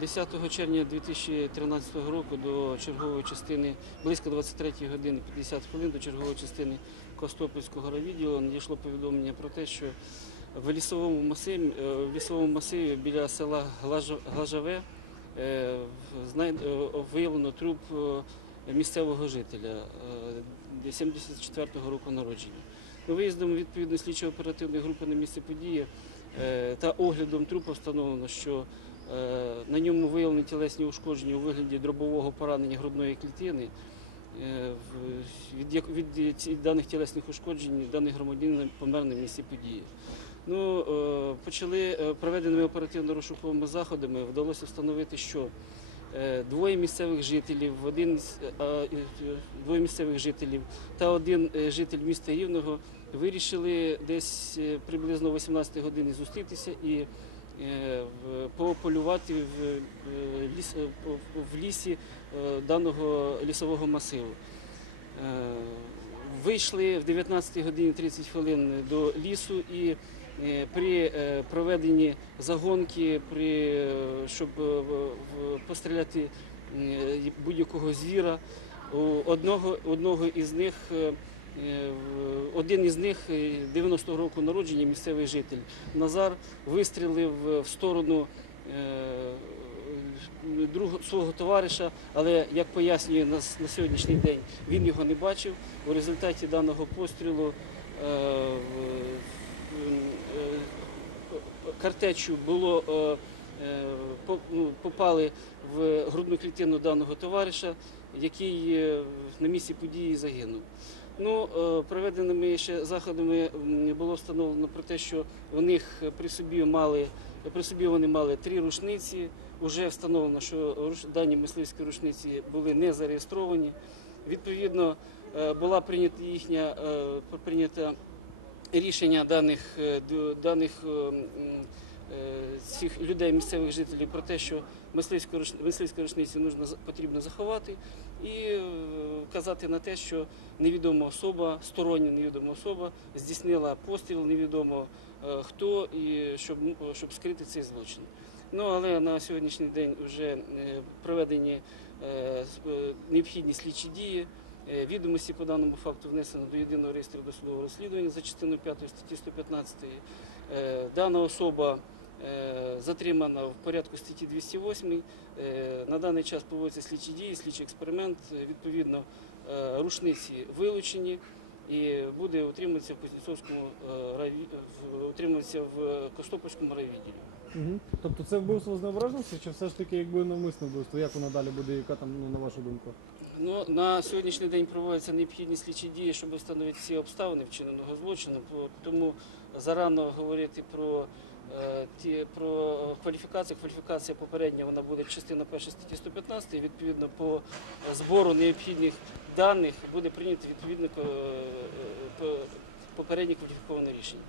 10 червня 2013 року до чергової частини близько 23 години 50 хвилин до чергової частини Костопільського райвідділу надійшло повідомлення про те, що в лісовому масиві, е, в лісовому масиві біля села Глажа- Глажаве е, е, виявлено труп місцевого жителя е, 74-го року народження. Ну, Виїздом відповідно слідчо-оперативної групи на місце події та оглядом трупа встановлено, що на ньому виявлені тілесні ушкодження у вигляді дробового поранення грудної клітини. Е, Від, від даних тілесних ушкоджень даний громадянин помер на місці події. Ну, е, почали е, проведеними оперативно-розшуковими заходами вдалося встановити, що е, двоє місцевих жителів, один е, е, двоє місцевих жителів та один е, житель міста Рівного вирішили десь е, приблизно о 18 годині зустрітися і е, пополювати в, е, е, лісі е, даного лісового масиву. Е, Вийшли в 19 годині 30 хвилин до лісу і е, при е, проведенні загонки, при, е, щоб е, постріляти е, будь-якого звіра, у одного, одного із них, е, е, один із них е, 90-го року народження, місцевий житель Назар вистрілив в сторону е, свого товариша, але як пояснює на, с- на сьогоднішній день, він його не бачив. У результаті даного пострілу е, е, картечу було е, е, ну, попали в грудну клітину даного товариша, який е, на місці події загинув. Ну, е, проведеними ще заходами було встановлено про те, що у них при собі мали при собі вони мали три рушниці. Уже встановлено, що дані мисливські рушниці були не зареєстровані. Відповідно, е, була прийнята їхня прийнята рішення даних, даних цих людей, місцевих жителів, про те, що мисливську руш- мисливські рушниці нужно, потрібно заховати і е, казати на те, що невідома особа, стороння невідома особа здійснила постріл, невідомо е, хто, і щоб, щоб скрити цей злочин. Ну але на сьогоднішній день вже е, проведені е, е, необхідні слідчі дії. Е, Відомості по даному факту внесено до єдиного реєстру досудового розслідування за частиною 5 статті 115. Е, Дана особа е, затримана в порядку статті 208. Е, На даний час проводяться слідчі дії, слідчий експеримент. Е, Відповідно, е, рушниці вилучені і буде утримуватися в Кузнєцовському е, утримуватися в Костопольському райвідділі. Угу. Тобто це вбивство з чи все ж таки якби навмисне вбивство? Як воно далі буде, яка там, ну, на вашу думку? Ну, на сьогоднішній день проводяться необхідні слідчі дії, щоб встановити всі обставини вчиненого злочину. Тому зарано говорити про, е, ті, про кваліфікацію. Кваліфікація попередня вона буде частина першої статті 115. І відповідно по збору необхідних даних буде прийнято відповідно е, е, попереднє кваліфіковане рішення.